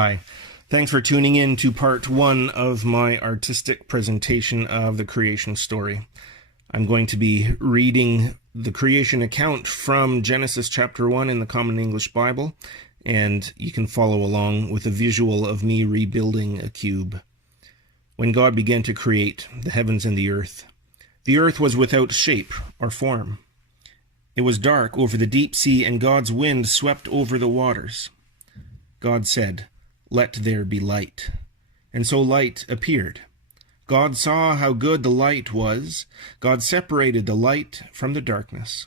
Hi. Thanks for tuning in to part one of my artistic presentation of the creation story. I'm going to be reading the creation account from Genesis chapter 1 in the Common English Bible, and you can follow along with a visual of me rebuilding a cube. When God began to create the heavens and the earth was without shape or form. It was dark over the deep sea, and God's wind swept over the waters. God said, "Let there be light." And so light appeared. God saw how good the light was. God separated the light from the darkness.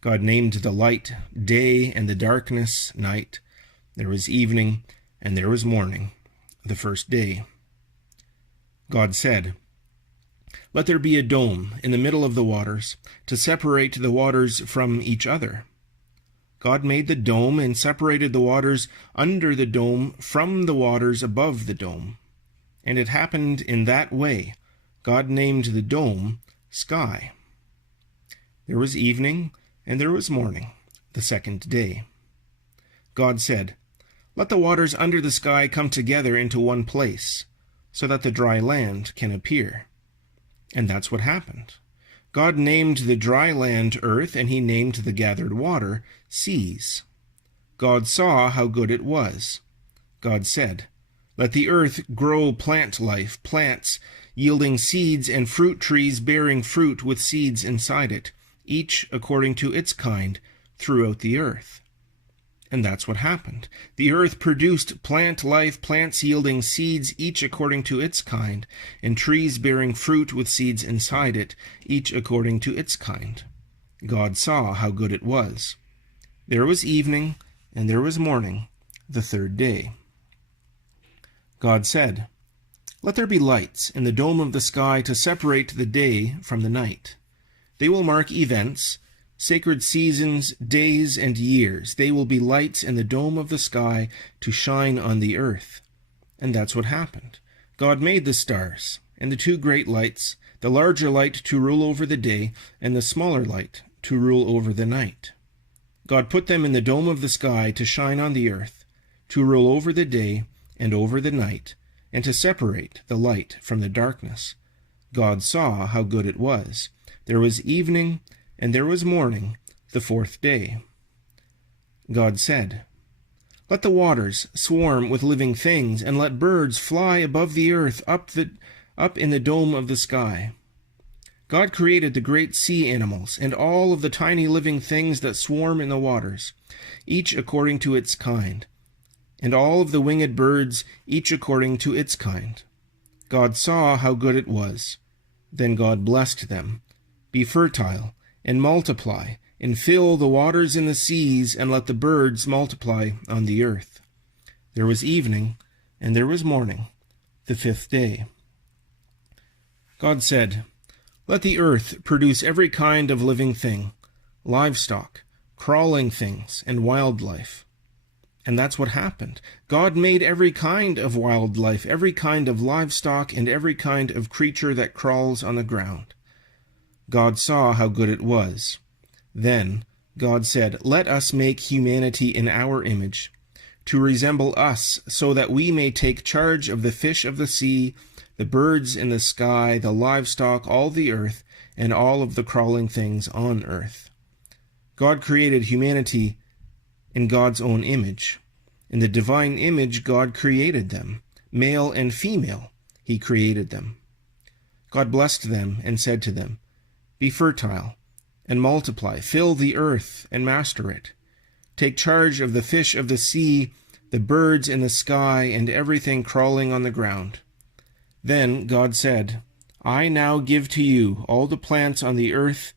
God named the light day and the darkness night. There was evening and there was morning, the first day. God said, "Let there be a dome in the middle of the waters, to separate the waters from each other." God made the dome and separated the waters under the dome from the waters above the dome. And it happened in that way. God named the dome sky. There was evening and there was morning, the second day. God said, "Let the waters under the sky come together into one place, so that the dry land can appear." And that's what happened. God named the dry land earth, and he named the gathered water seas. God saw how good it was. God said, "Let the earth grow plant life, plants yielding seeds, and fruit trees bearing fruit with seeds inside it, each according to its kind, throughout the earth." And that's what happened. The earth produced plant life, plants yielding seeds, each according to its kind, and trees bearing fruit with seeds inside it, each according to its kind. God saw how good it was. There was evening and there was morning, the third day. God said, "Let there be lights in the dome of the sky to separate the day from the night. They will mark events, sacred seasons, days, and years. They will be lights in the dome of the sky to shine on the earth." And that's what happened. God made the stars, and the two great lights, the larger light to rule over the day, and the smaller light to rule over the night. God put them in the dome of the sky to shine on the earth, to rule over the day and over the night, and to separate the light from the darkness. God saw how good it was. There was evening and there was morning, the fourth day. God said, "Let the waters swarm with living things, and let birds fly above the earth up in the dome of the sky." God created the great sea animals and all of the tiny living things that swarm in the waters, each according to its kind, and all of the winged birds, each according to its kind. God saw how good it was. Then God blessed them. "Be fertile and multiply, and fill the waters in the seas, and let the birds multiply on the earth." There was evening, and there was morning, the fifth day. God said, "Let the earth produce every kind of living thing, livestock, crawling things, and wildlife." And that's what happened. God made every kind of wildlife, every kind of livestock, and every kind of creature that crawls on the ground. God saw how good it was. Then God said, "Let us make humanity in our image, to resemble us, so that we may take charge of the fish of the sea, the birds in the sky, the livestock, all the earth, and all of the crawling things on earth." God created humanity in God's own image. In the divine image, God created them. Male and female, he created them. God blessed them and said to them, "Be fertile and multiply, fill the earth and master it. Take charge of the fish of the sea, the birds in the sky, and everything crawling on the ground." Then God said, "I now give to you all the plants on the earth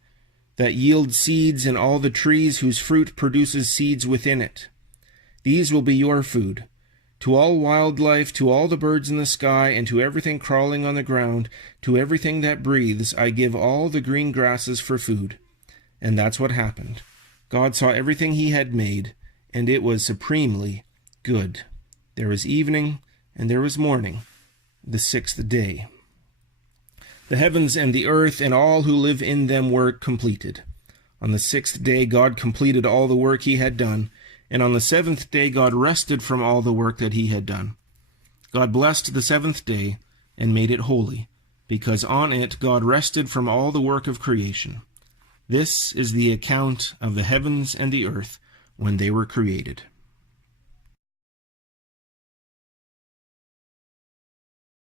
that yield seeds, and all the trees whose fruit produces seeds within it. These will be your food. To all wildlife, to all the birds in the sky, and to everything crawling on the ground, to everything that breathes, I give all the green grasses for food." And that's what happened. God saw everything he had made, and it was supremely good. There was evening, and there was morning, the sixth day. The heavens and the earth and all who live in them were completed. On the sixth day God completed all the work he had done, And on the seventh day God rested from all the work that he had done. God blessed the seventh day and made it holy, because on it God rested from all the work of creation. This is the account of the heavens and the earth when they were created.